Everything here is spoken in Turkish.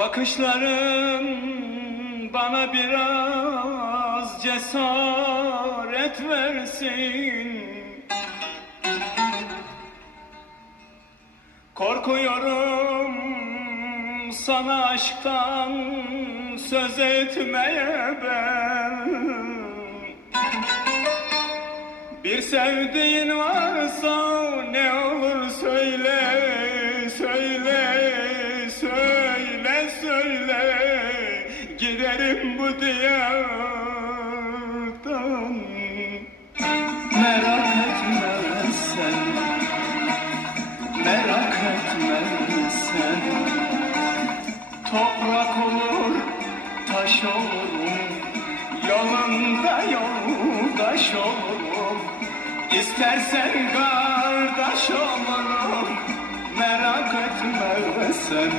Bakışların bana biraz cesaret versin. Korkuyorum sana aşktan söz etmeye ben. Bir sevdiğin varsa Giderim bu diyardan. Merak etme sen Merak etme sen Toprak olur, taş olurum Yolunda yoldaş olurum. İstersen kardeş olurum Merak etme sen